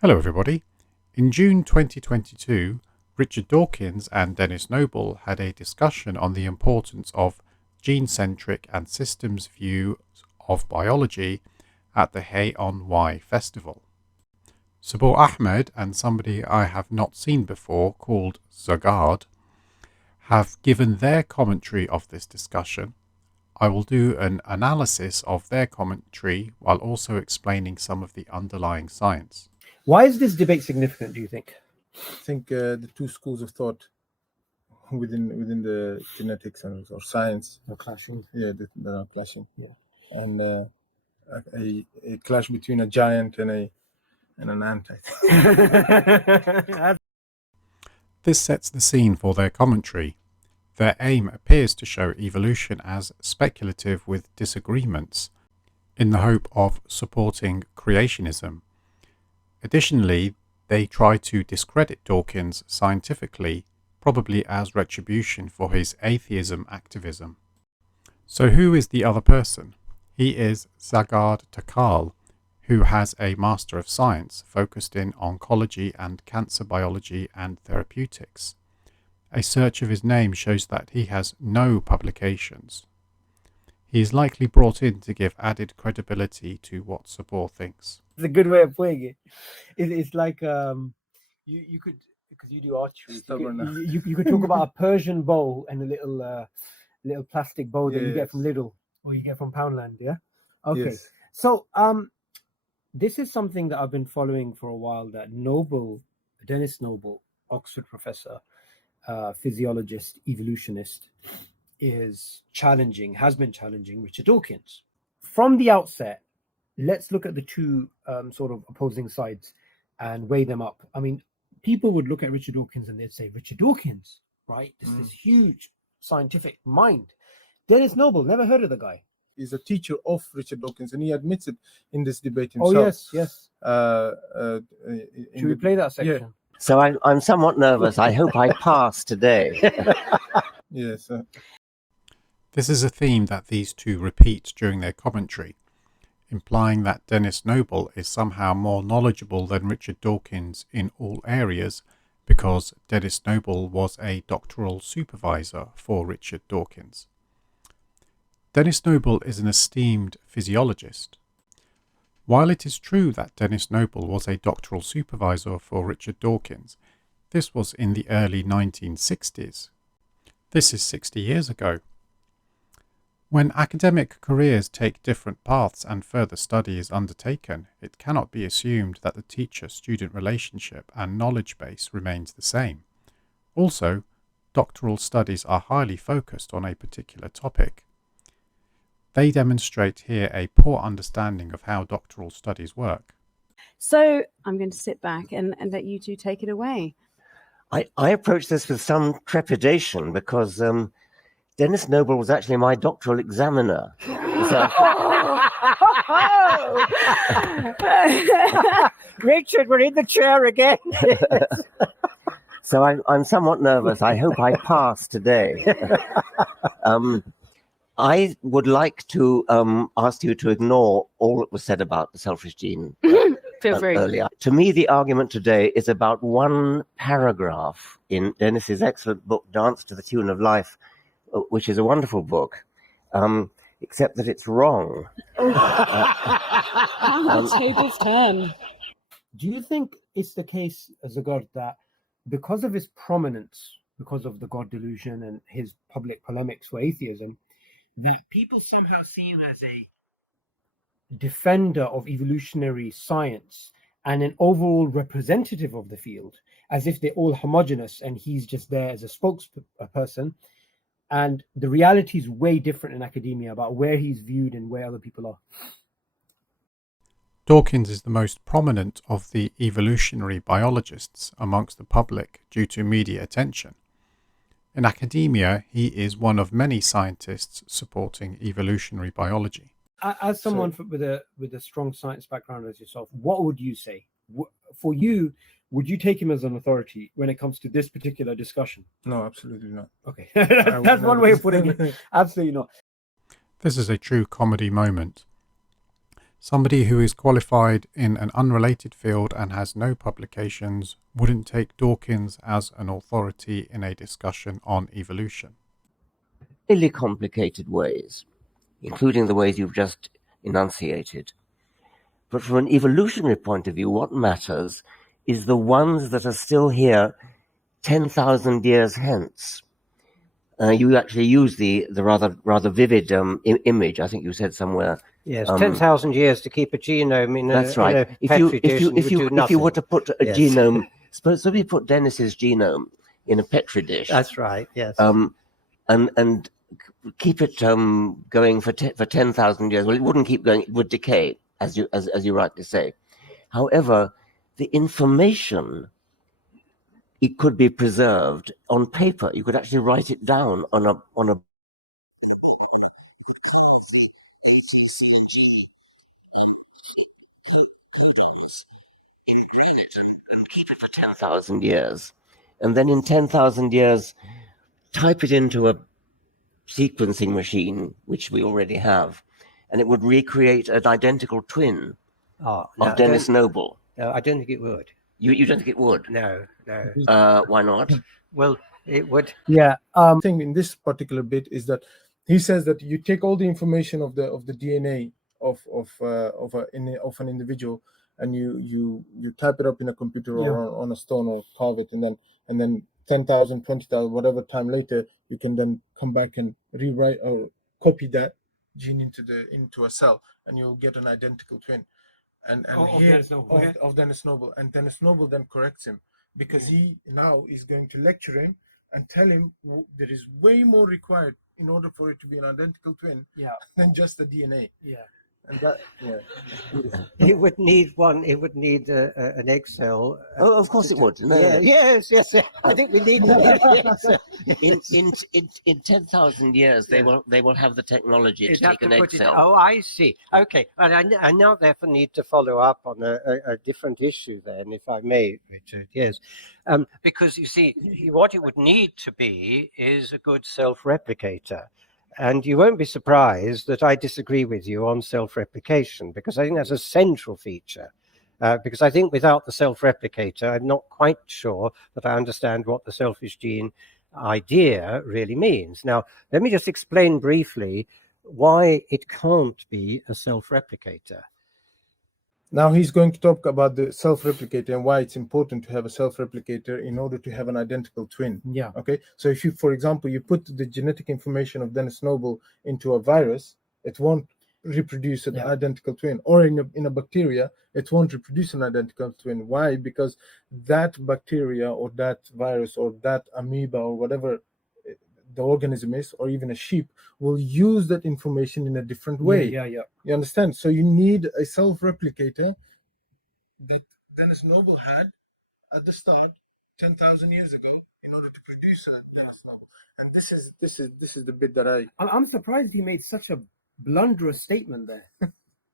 Hello everybody. In June 2022, Richard Dawkins and Denis Noble had a discussion on the importance of gene-centric and systems views of biology at the Hay on Wye Festival. Subboor Ahmad and somebody I have not seen before called Zagard have given their commentary of this discussion. I will do an analysis of their commentary while also explaining some of the underlying science. Why is this debate significant, do you think? I think the two schools of thought within the genetics or science They're clashing. they're not clashing. And a clash between a giant and an ant, I think. This sets the scene for their commentary. Their aim appears to show evolution as speculative with disagreements, in the hope of supporting creationism. Additionally, they try to discredit Dawkins scientifically, probably as retribution for his atheism activism. So who is the other person? He is Zagard Takal, who has a Master of Science focused in oncology and cancer biology and therapeutics. A search of his name shows that he has no publications. He is likely brought in to give added credibility to what Subboor thinks. It's a good way of putting it. It's like you could, because you do archery, you could talk about a Persian bow and a little plastic bow that you get from Lidl or you get from Poundland. Yeah. Okay. Yes. So this is something that I've been following for a while. That Denis Noble, Oxford professor, physiologist, evolutionist, has been challenging Richard Dawkins. From the outset, let's look at the two sort of opposing sides and weigh them up. I mean, people would look at Richard Dawkins and they'd say, Richard Dawkins, right? This huge scientific mind. Denis Noble, never heard of the guy. He's a teacher of Richard Dawkins, and he admits it in this debate himself. Oh, yes. Should we play that section? Yeah. So I'm somewhat nervous. I hope I pass today. Yes. This is a theme that these two repeat during their commentary, implying that Denis Noble is somehow more knowledgeable than Richard Dawkins in all areas because Denis Noble was a doctoral supervisor for Richard Dawkins. Denis Noble is an esteemed physiologist. While it is true that Denis Noble was a doctoral supervisor for Richard Dawkins, this was in the early 1960s. This is 60 years ago. When academic careers take different paths and further study is undertaken, it cannot be assumed that the teacher-student relationship and knowledge base remains the same. Also, doctoral studies are highly focused on a particular topic. They demonstrate here a poor understanding of how doctoral studies work. So I'm going to sit back and let you two take it away. I approached this with some trepidation because Denis Noble was actually my doctoral examiner. So... Richard, we're in the chair again. So I'm somewhat nervous. I hope I pass today. I would like to ask you to ignore all that was said about the selfish gene Feel free. earlier. To me, the argument today is about one paragraph in Denis's excellent book, Dance to the Tune of Life, which is a wonderful book, except that it's wrong. How the tables turn. Do you think it's the case, Zagard, that because of his prominence, because of the God delusion and his public polemics for atheism, that people somehow see him as a defender of evolutionary science and an overall representative of the field, as if they're all homogenous and he's just there as a spokesperson? And the reality is way different in academia about where he's viewed and where other people are. Dawkins is the most prominent of the evolutionary biologists amongst the public due to media attention. In academia, he is one of many scientists supporting evolutionary biology. As someone with a strong science background as yourself, what would you say? For you, would you take him as an authority when it comes to this particular discussion? No, absolutely not. Okay, that's one way of putting it. Absolutely not. This is a true comedy moment. Somebody who is qualified in an unrelated field and has no publications wouldn't take Dawkins as an authority in a discussion on evolution. Really complicated ways, including the ways you've just enunciated. But from an evolutionary point of view, what matters is the ones that are still here 10,000 years hence. You actually use the rather vivid image, I think you said somewhere. Yes, 10,000 years to keep a genome in a, that's right. in a petri dish If you were to put a Yes. genome, suppose we put Denis's genome in a petri dish. That's right, yes. And keep it going for 10,000 years. Well, it wouldn't keep going; it would decay, as you rightly say. However, the information, it could be preserved on paper. You could actually write it down on a. For 10,000 years, and then in 10,000 years, type it into a sequencing machine, which we already have, and it would recreate an identical twin of Denis Noble. No, I don't think it would. You don't think it would? No. Why not? Well, it would. Yeah. Thing in this particular bit is that he says that you take all the information of the DNA of an individual, and you type it up in a computer or on a stone or carve it, and then 10,000, 20,000, whatever time later, you can then come back and rewrite or copy that gene into a cell, and you'll get an identical twin. And Denis Noble. Of Denis Noble, and Denis Noble then corrects him, because he now is going to lecture him and tell him there is way more required in order for it to be an identical twin than just the DNA. Yeah. And that, It would need one. It would need an egg cell. Oh, of course it would. No. Yes. I think we need In 10,000 years, they will have the technology to take an egg cell. Oh, I see. Okay, and I now therefore need to follow up on a different issue then, if I may, Richard. Yes, because you see, what it would need to be is a good self-replicator. And you won't be surprised that I disagree with you on self-replication, because I think that's a central feature. Because I think without the self-replicator, I'm not quite sure that I understand what the selfish gene idea really means. Now, let me just explain briefly why it can't be a self-replicator. now he's going to talk about the self-replicator and why it's important to have a self-replicator in order to have an identical twin. Yeah. Okay. So if you, for example, you put the genetic information of Denis Noble into a virus, it won't reproduce an identical twin, or in a bacteria, it won't reproduce an identical twin. Why? Because that bacteria or that virus or that amoeba or whatever the organism is, or even a sheep, will use that information in a different way. Yeah. You understand? So you need a self-replicator that Denis Noble had at the start 10,000 years ago in order to produce Denis Noble. And this is the bit that I'm surprised he made such a blunderous statement there.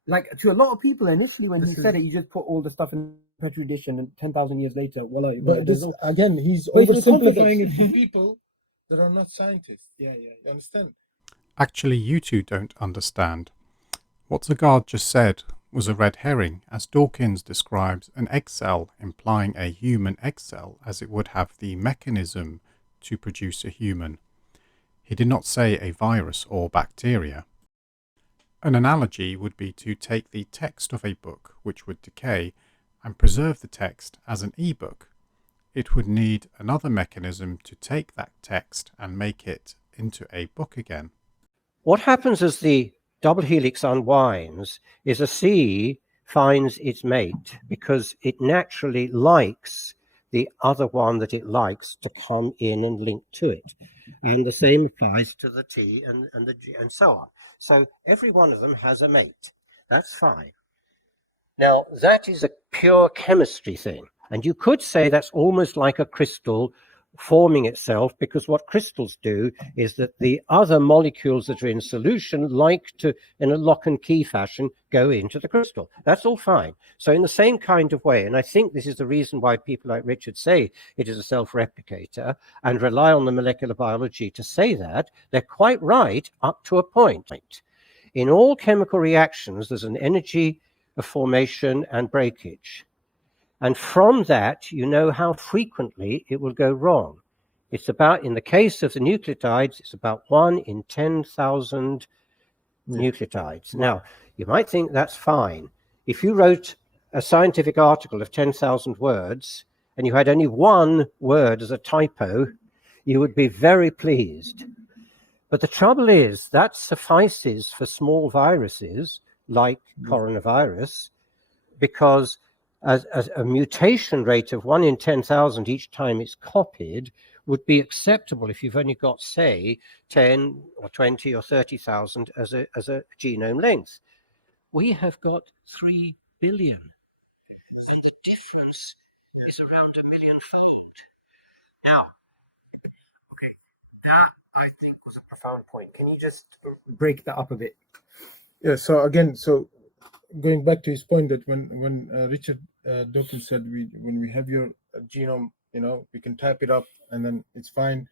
Like, to a lot of people initially when he said it, you just put all the stuff in petri dish, and 10,000 years later, voila. But this, again, he's But it's oversimplifying it for people that are not scientists. Yeah. You understand? Actually, you two don't understand. What Zagard just said was a red herring, as Dawkins describes an egg cell, implying a human egg cell, as it would have the mechanism to produce a human. He did not say a virus or bacteria. An analogy would be to take the text of a book, which would decay, and preserve the text as an e-book. It would need another mechanism to take that text and make it into a book again. What happens as the double helix unwinds is a C finds its mate because it naturally likes the other one that it likes to come in and link to it. And the same applies to the T and the G and so on. So every one of them has a mate. That's fine. Now, that is a pure chemistry thing. And you could say that's almost like a crystal forming itself, because what crystals do is that the other molecules that are in solution like to, in a lock and key fashion, go into the crystal. That's all fine. So in the same kind of way, and I think this is the reason why people like Richard say it is a self-replicator and rely on the molecular biology to say that, they're quite right up to a point. In all chemical reactions, there's an energy of formation and breakage. And from that, you know how frequently it will go wrong. It's about, in the case of the nucleotides, it's about 1 in 10,000 nucleotides. Now, you might think that's fine. If you wrote a scientific article of 10,000 words and you had only one word as a typo, you would be very pleased. But the trouble is that suffices for small viruses like coronavirus, because a mutation rate of 1 in 10,000 each time it's copied would be acceptable if you've only got, say, 10 or 20 or 30,000 as a genome length. We have got 3 billion. And the difference is around 1 million-fold. Now, okay, that I think was a profound point. Can you just break that up a bit? Yeah. So again, going back to his point that when Richard Dawkins said when we have your genome, we can type it up and then it's fine.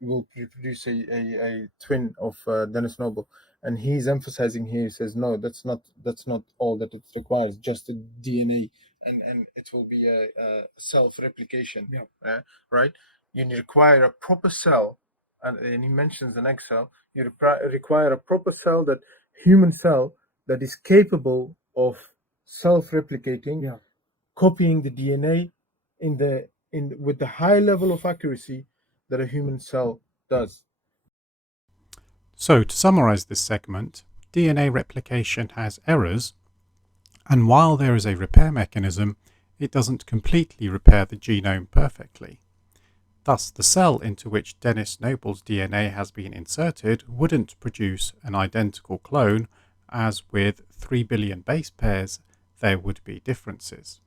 We'll reproduce a twin of Denis Noble, and he's emphasizing here. He says no, that's not all that it requires. Just the DNA, and it will be a self-replication. Yeah. Right. You require a proper cell, and he mentions an egg cell. You require a proper cell, that human cell that is capable of self-replicating, copying the DNA with the high level of accuracy that a human cell does. So, to summarize this segment, DNA replication has errors, and while there is a repair mechanism, it doesn't completely repair the genome perfectly. Thus, the cell into which Denis Noble's DNA has been inserted wouldn't produce an identical clone, as with 3 billion base pairs, there would be differences.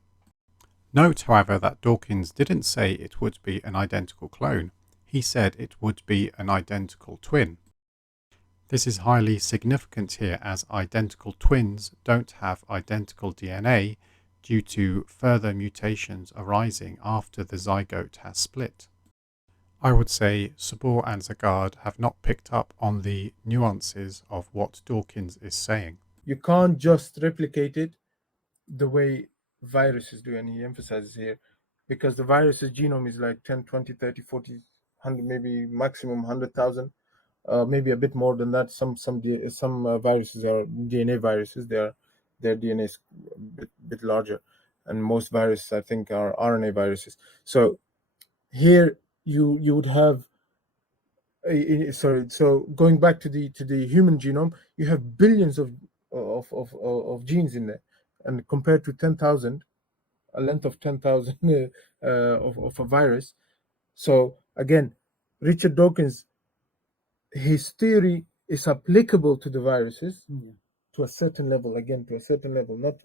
Note, however, that Dawkins didn't say it would be an identical clone. He said it would be an identical twin. This is highly significant here, as identical twins don't have identical DNA due to further mutations arising after the zygote has split. I would say Subboor and Zagard have not picked up on the nuances of what Dawkins is saying. You can't just replicate it the way viruses do, and he emphasizes here, because the virus's genome is like 10, 20, 30, 40, 100, maybe maximum 100,000, maybe a bit more than that. Some viruses are DNA viruses. Their DNA is a bit larger, and most viruses, I think, are RNA viruses. So here you would have so going back to the human genome, you have billions of genes in there, and compared to 10,000, a length of 10,000 of a virus. So again, Richard Dawkins, his theory is applicable to the viruses to a certain level, not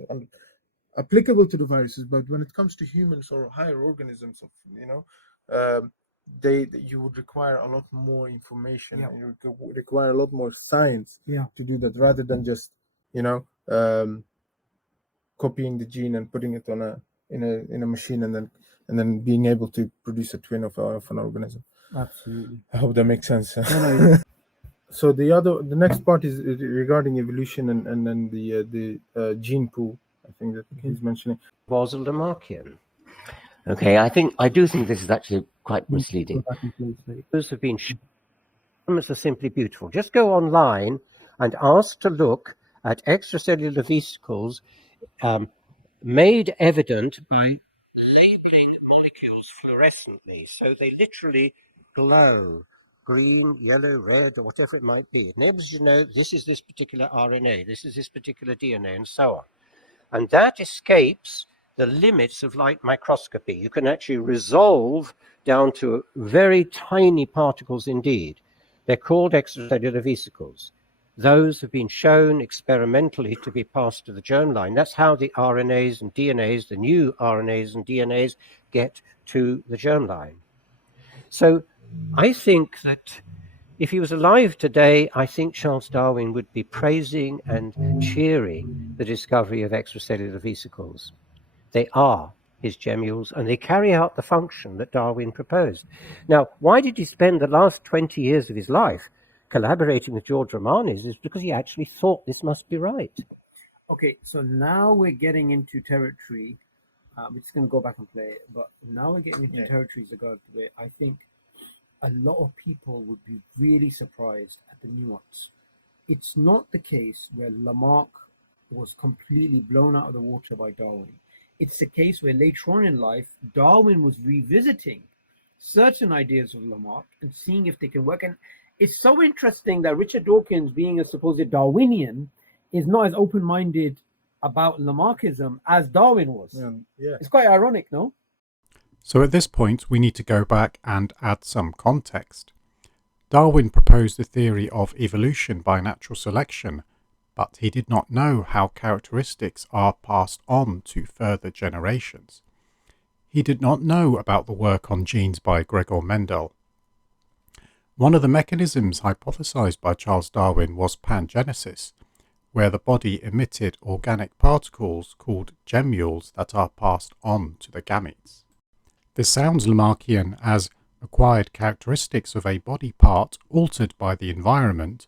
applicable to the viruses, but when it comes to humans or higher organisms, you would require a lot more information. You require a lot more science to do that, rather than just copying the gene and putting it in a machine and then being able to produce a twin of an organism. Absolutely. I hope that makes sense. So the next part is regarding evolution and then the gene pool, I think that he's mentioning. was a Lamarckian. Okay, I do think this is actually quite misleading. Those have been shown are simply beautiful. Just go online and ask to look at extracellular vesicles made evident by labeling molecules fluorescently. So they literally glow green, yellow, red, or whatever it might be. It enables you to know this is this particular RNA, this is this particular DNA, and so on. And that escapes the limits of light microscopy. You can actually resolve down to very tiny particles indeed. They're called extracellular vesicles. Those have been shown experimentally to be passed to the germline. That's how the RNAs and DNAs, the new RNAs and DNAs, get to the germline. So I think that if he was alive today, I think Charles Darwin would be praising and cheering the discovery of extracellular vesicles. They are his gemmules, and they carry out the function that Darwin proposed. Now, why did he spend the last 20 years of his life collaborating with George Romanes is because he actually thought this must be right. Okay, so now we're getting into territory. We're just going to go back and play it, but now we're getting into territories where I think a lot of people would be really surprised at the nuance. It's not the case where Lamarck was completely blown out of the water by Darwin. It's the case where later on in life, Darwin was revisiting certain ideas of Lamarck and seeing if they can work. And it's so interesting that Richard Dawkins, being a supposed Darwinian, is not as open-minded about Lamarckism as Darwin was. Yeah. It's quite ironic, no? So at this point, we need to go back and add some context. Darwin proposed the theory of evolution by natural selection, but he did not know how characteristics are passed on to further generations. He did not know about the work on genes by Gregor Mendel. One of the mechanisms hypothesized by Charles Darwin was pangenesis, where the body emitted organic particles called gemmules that are passed on to the gametes. This sounds Lamarckian, as acquired characteristics of a body part altered by the environment,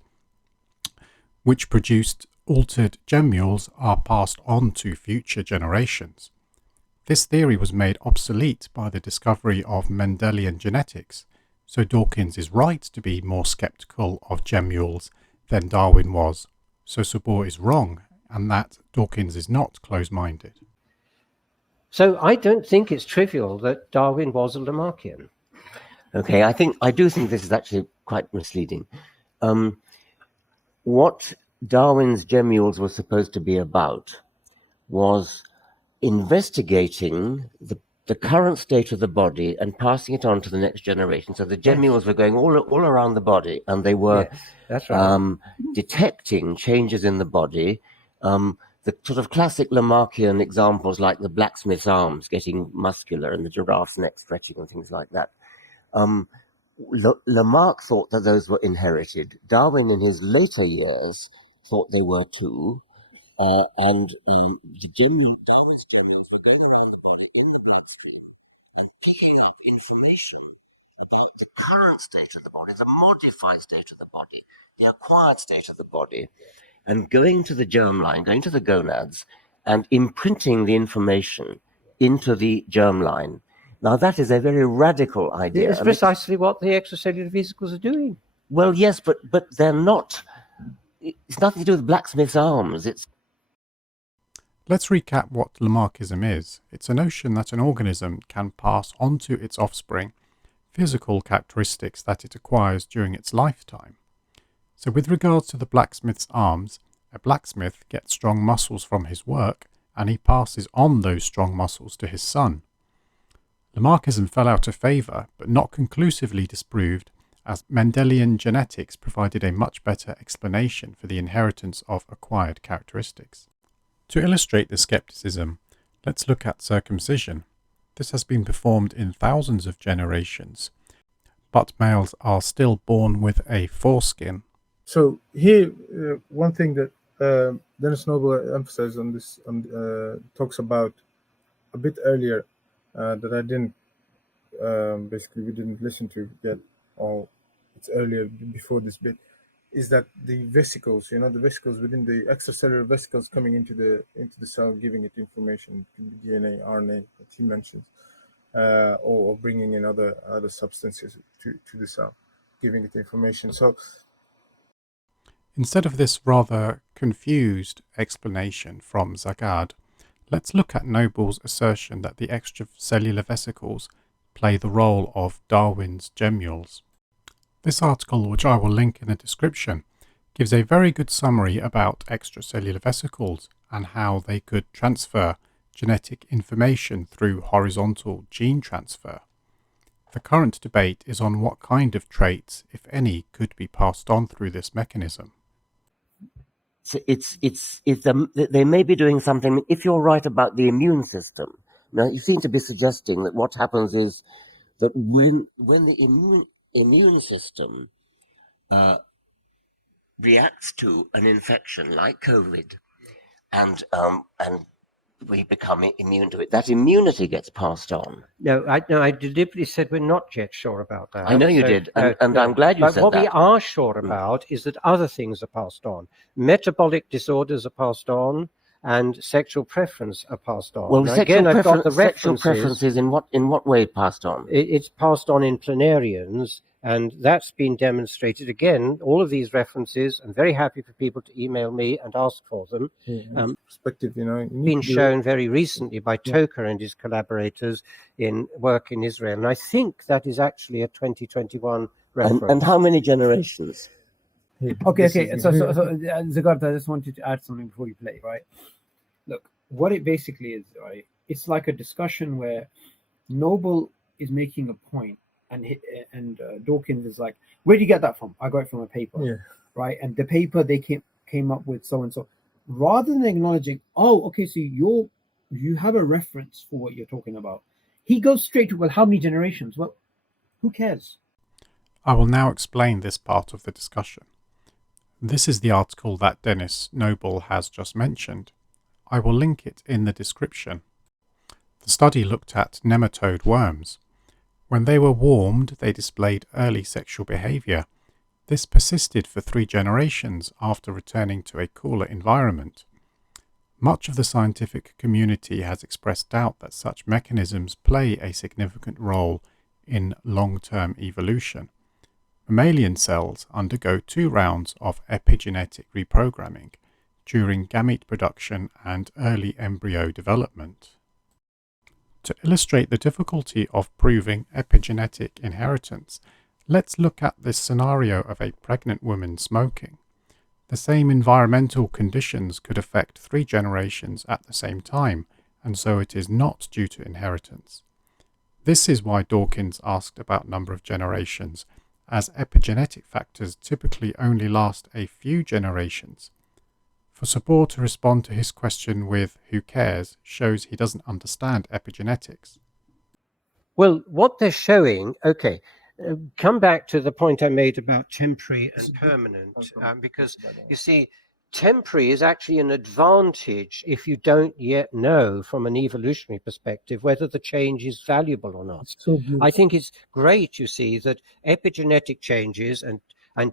which produced altered gemmules, are passed on to future generations. This theory was made obsolete by the discovery of Mendelian genetics, so Dawkins is right to be more skeptical of gemmules than Darwin was. So Subboor is wrong, and that Dawkins is not close-minded. So I don't think it's trivial that Darwin was a Lamarckian. Okay, I do think this is actually quite misleading. What Darwin's gemmules were supposed to be about was investigating the current state of the body and passing it on to the next generation. So the gemmules were going all around the body, and they were that's right. detecting changes in the body. The sort of classic Lamarckian examples, like the blacksmith's arms getting muscular and the giraffe's neck stretching and things like that. Lamarck thought that those were inherited. Darwin, in his later years, thought they were too. And Darwin's gemmules were going around the body in the bloodstream and picking up information about the current state of the body, the modified state of the body, the acquired state of the body, and going to the germline, going to the gonads, and imprinting the information into the germline. Now, that is a very radical idea. It's precisely what the extracellular vesicles are doing. Well, yes, but they're not. It's nothing to do with blacksmith's arms. Let's recap what Lamarckism is. It's a notion that an organism can pass on to its offspring physical characteristics that it acquires during its lifetime. So with regards to the blacksmith's arms, a blacksmith gets strong muscles from his work, and he passes on those strong muscles to his son. Lamarckism fell out of favour, but not conclusively disproved, as Mendelian genetics provided a much better explanation for the inheritance of acquired characteristics. To illustrate the skepticism, let's look at circumcision. This has been performed in thousands of generations, but males are still born with a foreskin. So here, one thing that Denis Noble emphasized on this, talks about a bit earlier, that I didn't, basically we didn't listen to yet, or it's earlier before this bit, is that the vesicles, the vesicles within the extracellular vesicles coming into the cell, giving it information, DNA, RNA that he mentions, or bringing in other substances to the cell, giving it information. So instead of this rather confused explanation from Zagad, let's look at Noble's assertion that the extracellular vesicles play the role of Darwin's gemmules. This article, which I will link in the description, gives a very good summary about extracellular vesicles and how they could transfer genetic information through horizontal gene transfer. The current debate is on what kind of traits, if any, could be passed on through this mechanism. So they may be doing something. If you're right about the immune system, now you seem to be suggesting that what happens is that when the immune system reacts to an infection like COVID and we become immune to it. That immunity gets passed on. No, I deliberately said we're not yet sure about that. I know you did, and I'm glad you but said what that. we are sure about is that other things are passed on. Metabolic disorders are passed on, and sexual preference are passed on. Well, now, sexual, again, I've got the sexual references. preferences in what way passed on? It's passed on in planarians, and that's been demonstrated. Again, all of these references, I'm very happy for people to email me and ask for them. Perspective, you know, Been shown very recently by Toker and his collaborators in work in Israel, and I think that is actually a 2021 reference. And how many generations? Okay. So Zagarta, I just wanted to add something before you play, right? Look, what it basically is, right? It's like a discussion where Noble is making a point, and Dawkins is like, "Where did you get that from?" "I got it from a paper." Yeah. Right, and the paper they came up with so and so. Rather than acknowledging, "Oh, okay, so you have a reference for what you're talking about," he goes straight to, "Well, how many generations?" Well, who cares? I will now explain this part of the discussion. This is the article that Denis Noble has just mentioned. I will link it in the description. The study looked at nematode worms. When they were warmed, they displayed early sexual behavior. This persisted for 3 generations after returning to a cooler environment. Much of the scientific community has expressed doubt that such mechanisms play a significant role in long-term evolution. Mammalian cells undergo 2 rounds of epigenetic reprogramming during gamete production and early embryo development. To illustrate the difficulty of proving epigenetic inheritance, let's look at this scenario of a pregnant woman smoking. The same environmental conditions could affect 3 generations at the same time, and so it is not due to inheritance. This is why Dawkins asked about number of generations, as epigenetic factors typically only last a few generations. For Subboor to respond to his question with "who cares" shows he doesn't understand epigenetics. Well, what they're showing, come back to the point I made about temporary and permanent, because you see, temporary is actually an advantage if you don't yet know from an evolutionary perspective whether the change is valuable or not. It's so beautiful. I think it's great, you see, that epigenetic changes and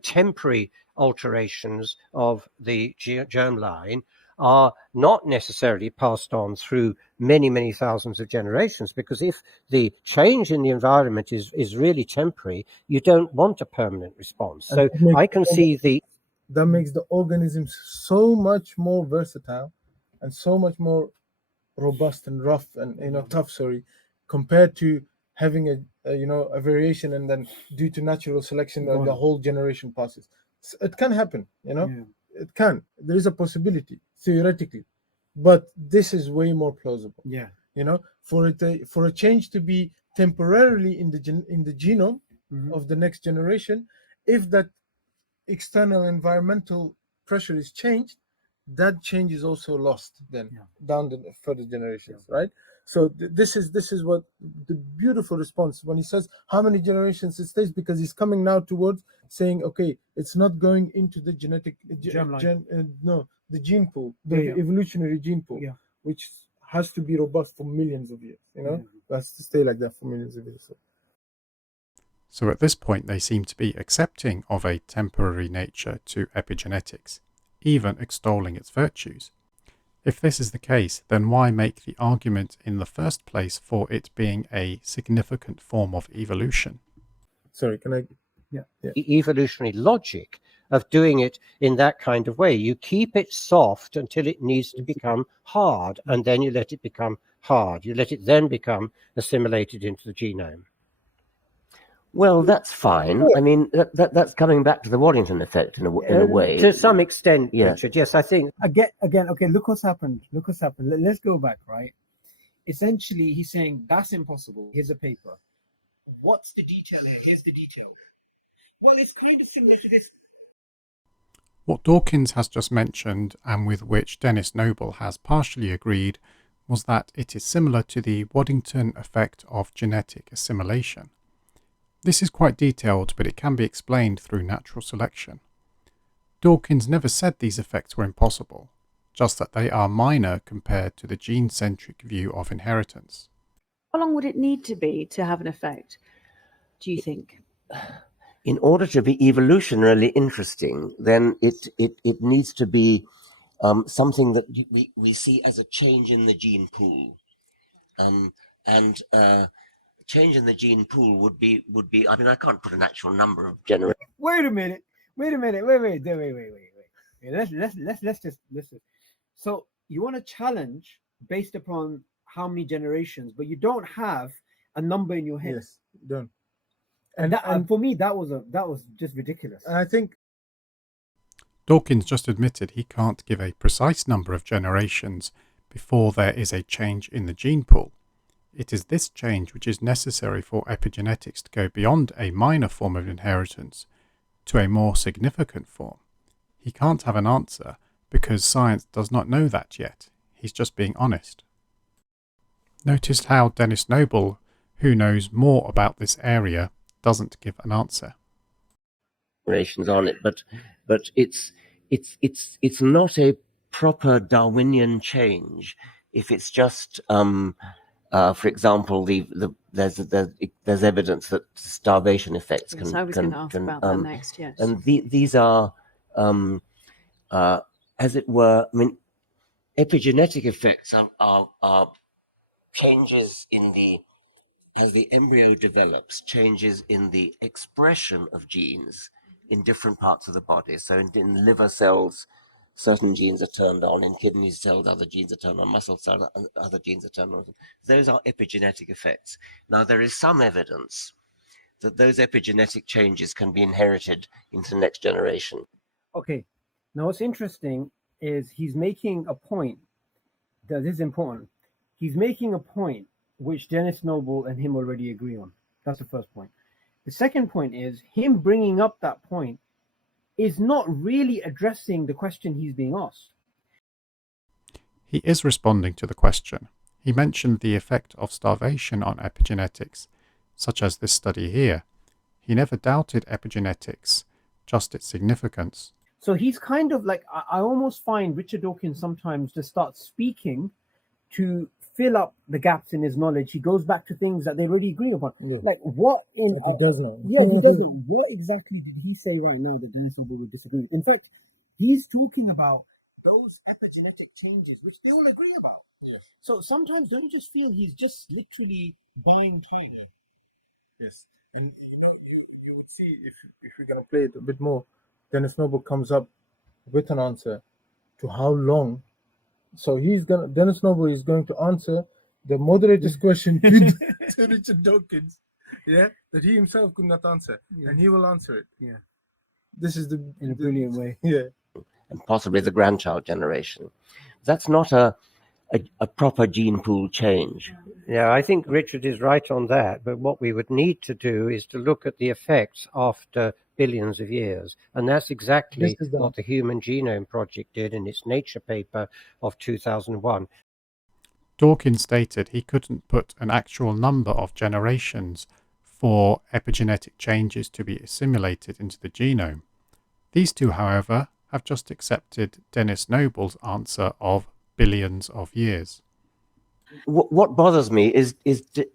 temporary alterations of the germline are not necessarily passed on through many, many thousands of generations, because if the change in the environment is really temporary, you don't want a permanent response. So I can see that makes the organisms so much more versatile and so much more robust and rough and tough, compared to having a variation, and then due to natural selection the whole generation passes. So it can happen, it can. There is a possibility theoretically, but this is way more plausible. For a change to be temporarily in the genome of the next generation, if that external environmental pressure is changed, that change is also lost then down the further generations, right? So this is what the beautiful response when he says how many generations it stays, because he's coming now towards saying, okay, it's not going into the genetic the gene pool, the evolutionary gene pool, which has to be robust for millions of years. It has to stay like that for millions of years. So at this point they seem to be accepting of a temporary nature to epigenetics, even extolling its virtues. If this is the case, then why make the argument in the first place for it being a significant form of evolution? Sorry, can I? Evolutionary logic of doing it in that kind of way. You keep it soft until it needs to become hard, and then you let it become hard. You let it then become assimilated into the genome. Well, that's fine. I mean, that's coming back to the Waddington effect in a way. To some extent, Richard. Yes, I think. Again, okay, look what's happened. Let's go back, right? Essentially, he's saying that's impossible. Here's a paper. What's the detail here? Here's the detail. Well, it's kind of similar to this. What Dawkins has just mentioned, and with which Denis Noble has partially agreed, was that it is similar to the Waddington effect of genetic assimilation. This is quite detailed, but it can be explained through natural selection. Dawkins never said these effects were impossible. just that they are minor compared to the gene-centric view of inheritance. How long would it need to be to have an effect, do you think? In order to be evolutionarily interesting, then it needs to be something that we see as a change in the gene pool. Change in the gene pool would be, I mean, I can't put an actual number of generations. Wait a minute. Let's just. So you want a challenge based upon how many generations, but you don't have a number in your head. Yes, done. And for me, that was just ridiculous. And I think Dawkins just admitted he can't give a precise number of generations before there is a change in the gene pool. It is this change which is necessary for epigenetics to go beyond a minor form of inheritance to a more significant form. He can't have an answer because science does not know that yet. He's just being honest. Notice how Denis Noble, who knows more about this area, doesn't give an answer. Generations on it, but it's not a proper Darwinian change if it's just for example, there's evidence that starvation effects can. Yes, I was going to ask about that next. Yes, and these are, as it were, I mean, epigenetic effects are changes in as the embryo develops, changes in the expression of genes in different parts of the body. So in liver cells, certain genes are turned on. In kidney cells, other genes are turned on. Muscle cells, other genes are turned on. Those are epigenetic effects. Now, there is some evidence that those epigenetic changes can be inherited into the next generation. Okay. Now, what's interesting is he's making a point that is important. He's making a point which Denis Noble and him already agree on. That's the first point. The second point is him bringing up that point is not really addressing the question he's being asked. He is responding to the question. He mentioned the effect of starvation on epigenetics, such as this study here. He never doubted epigenetics, just its significance. So he's kind of like, I almost find Richard Dawkins sometimes just starts speaking to fill up the gaps in his knowledge. He goes back to things that they already agree upon. Yeah. Like what in he does know. Yeah, he doesn't. What exactly did he say right now that Denis Noble would disagree? In fact, he's talking about those epigenetic changes, which they all agree about. Yes. So sometimes don't you just feel he's just literally buying time? Yes. And you would see if we're gonna play it a bit more, Denis Noble comes up with an answer to how long. So Denis Noble is going to answer the moderator's question to Richard Dawkins, that he himself could not answer, and he will answer it. Yeah. This is In a brilliant way. Yeah. And possibly the grandchild generation. That's not a proper gene pool change. Yeah, I think Richard is right on that. But what we would need to do is to look at the effects after billions of years. And that's exactly what the Human Genome Project did in its Nature paper of 2001. Dawkins stated he couldn't put an actual number of generations for epigenetic changes to be assimilated into the genome. These two, however, have just accepted Denis Noble's answer of billions of years. What bothers me is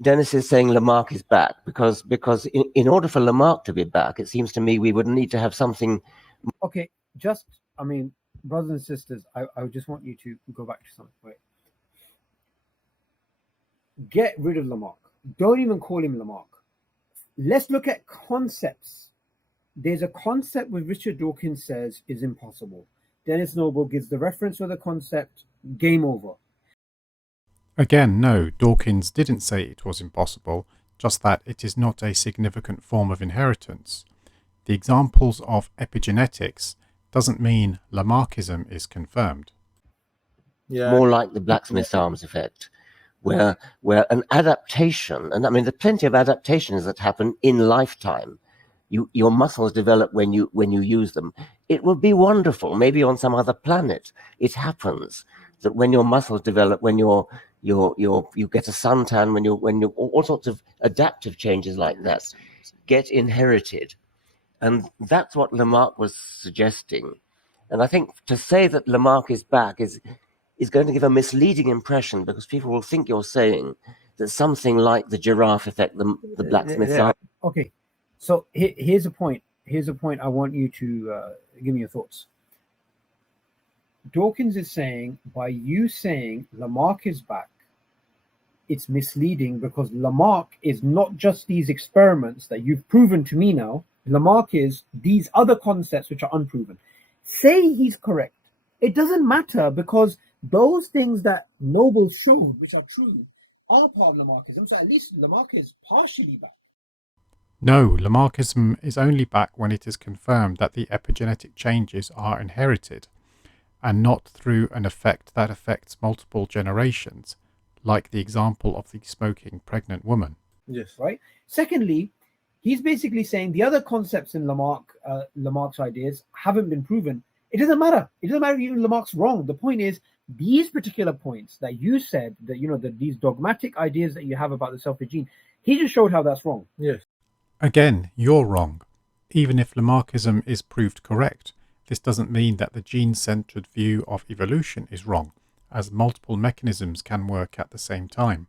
Denis is saying Lamarck is back because in order for Lamarck to be back, it seems to me we would need to have something. Okay, brothers and sisters, I just want you to go back to something. Wait. Get rid of Lamarck. Don't even call him Lamarck. Let's look at concepts. There's a concept which Richard Dawkins says is impossible. Denis Noble gives the reference for the concept. Game over. Again, no, Dawkins didn't say it was impossible, just that it is not a significant form of inheritance. The examples of epigenetics doesn't mean Lamarckism is confirmed. Yeah. More like the blacksmith's arms effect, where an adaptation, and I mean, there are plenty of adaptations that happen in lifetime. Your muscles develop when you use them. It would be wonderful, maybe on some other planet. It happens that when your muscles develop, when you get a suntan, when you all sorts of adaptive changes like that get inherited, and that's what Lamarck was suggesting. And I think to say that Lamarck is back is going to give a misleading impression, because people will think you're saying that something like the giraffe effect, the blacksmith's Yeah. Okay, so here's a point. Here's a point I want you to give me your thoughts. Dawkins is saying, by you saying Lamarck is back, it's misleading, because Lamarck is not just these experiments that you've proven to me now. Lamarck is these other concepts which are unproven. Say he's correct. It doesn't matter, because those things that Noble showed, which are true, are part of Lamarckism. So at least Lamarck is partially back. No, Lamarckism is only back when it is confirmed that the epigenetic changes are inherited, and not through an effect that affects multiple generations, like the example of the smoking pregnant woman. Yes. Right. Secondly, he's basically saying the other concepts in Lamarck's ideas haven't been proven. It doesn't matter. It doesn't matter if even Lamarck's wrong. The point is, these particular points that you said, that these dogmatic ideas that you have about the selfish gene, he just showed how that's wrong. Yes. Again, you're wrong. Even if Lamarckism is proved correct, this doesn't mean that the gene-centered view of evolution is wrong, as multiple mechanisms can work at the same time.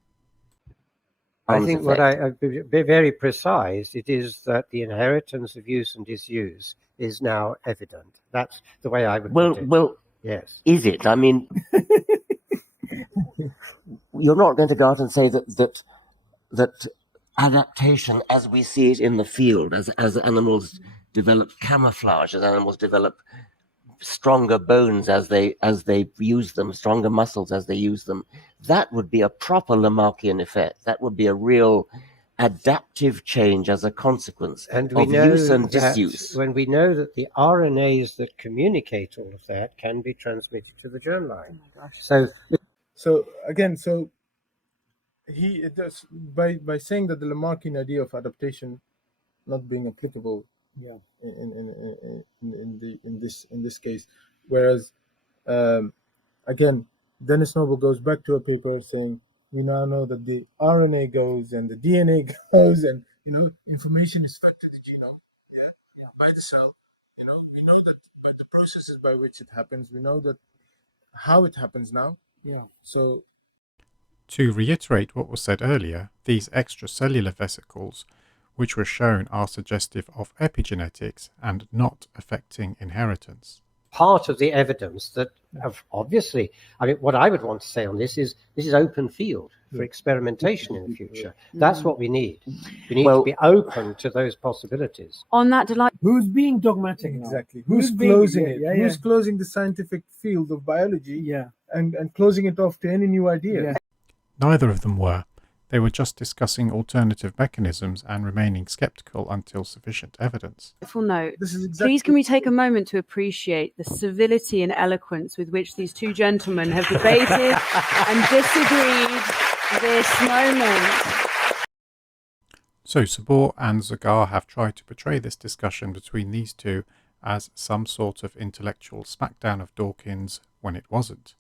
I think what I'll be very precise, it is that the inheritance of use and disuse is now evident. That's the way I would put it. Well, yes. Is it? I mean, you're not going to go out and say that adaptation as we see it in the field, as animals develop camouflage, as animals develop stronger bones as they use them, stronger muscles as they use them, that would be a proper Lamarckian effect. That would be a real adaptive change as a consequence And we of know use and that disuse. when we know that the RNAs that communicate all of that can be transmitted to the germline. Oh my gosh. So again, he does by saying that the Lamarckian idea of adaptation not being applicable, Yeah. in this case, whereas again, Denis Noble goes back to a paper saying we now know that the RNA goes and the DNA goes, and information is fed to the genome, by the cell. We know that by the processes by which it happens, we know that how it happens now. Yeah. So To reiterate what was said earlier, these extracellular vesicles, which were shown, are suggestive of epigenetics and not affecting inheritance. Part of the evidence that obviously, what I would want to say on this is open field for experimentation in the future. That's what we need. We need to be open to those possibilities. On that delight. Who's being dogmatic now? exactly, Who's who's being- closing yeah, it? yeah, Who's yeah. closing the scientific field of biology Yeah. and closing it off to any new ideas? Yeah. Neither of them were. They were just discussing alternative mechanisms and remaining skeptical until sufficient evidence. Full note. This is exactly. Please can we take a moment to appreciate the civility and eloquence with which these two gentlemen have debated and disagreed this moment. So Subboor and Zagar have tried to portray this discussion between these two as some sort of intellectual smackdown of Dawkins when it wasn't.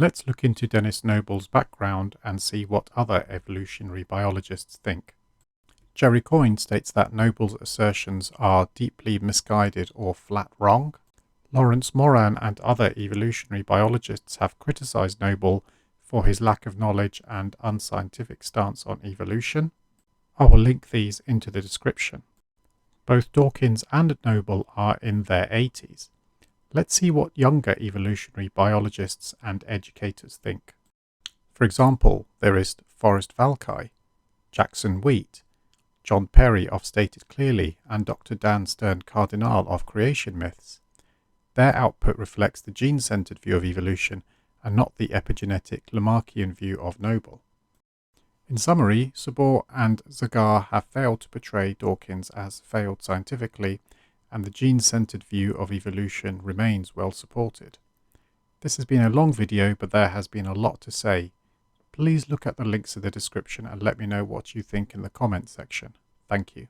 Let's look into Denis Noble's background and see what other evolutionary biologists think. Jerry Coyne states that Noble's assertions are deeply misguided or flat wrong. Lawrence Moran and other evolutionary biologists have criticized Noble for his lack of knowledge and unscientific stance on evolution. I will link these into the description. Both Dawkins and Noble are in their 80s. Let's see what younger evolutionary biologists and educators think. For example, there is Forrest Valkai, Jackson Wheat, John Perry of State It Clearly, and Dr. Dan Stern-Cardinal of Creation Myths. Their output reflects the gene-centered view of evolution and not the epigenetic Lamarckian view of Noble. In summary, Subboor and Zagar have failed to portray Dawkins as failed scientifically, and the gene-centered view of evolution remains well supported. This has been a long video, but there has been a lot to say. Please look at the links in the description and let me know what you think in the comment section. Thank you.